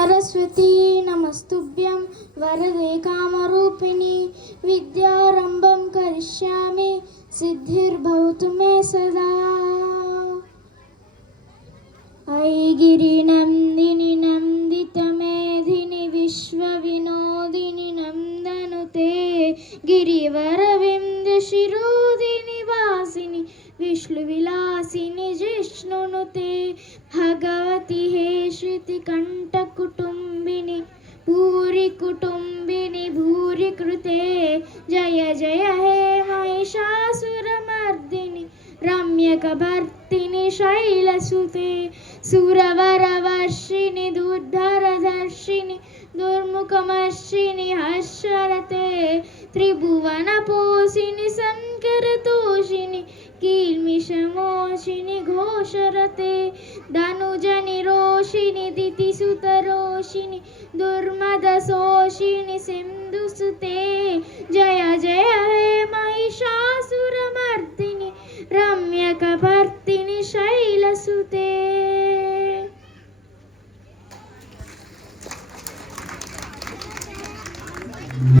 सरस्वती नमस्तुभ्यं वरदे कामरूपिणी विद्यारम्भं करिष्यामि सिद्धिर्भवतु मे सदा। ऐगिरिनन्दिनि नन्दितमेधिनि विश्वविनोदिनि नन्दनुते गिरिवरविन्दशिरोदिनि वासिनि विष्णुविलासिनि जिष्णुनुते भगवति हे श्रुतिकण्ठकुटुम्बिनि भूरि कुटुम्बिनि भूरि कृते जय जय हे महिषासुरमर्दिनि रम्यकभर्तिनि शैलसुते सुरवरवर्षिणि दुर्धरदर्शिनि दुर्मुखमर्षिणि हर्षरते त्रिभुवनपोषिणि शङ्करतोषिणि कील्मिषमोषिणि घोषरते धनुजनि रोषिणि दितिसुतरोषिणि दुर्मदशोषिणि सिन्धुसुते जय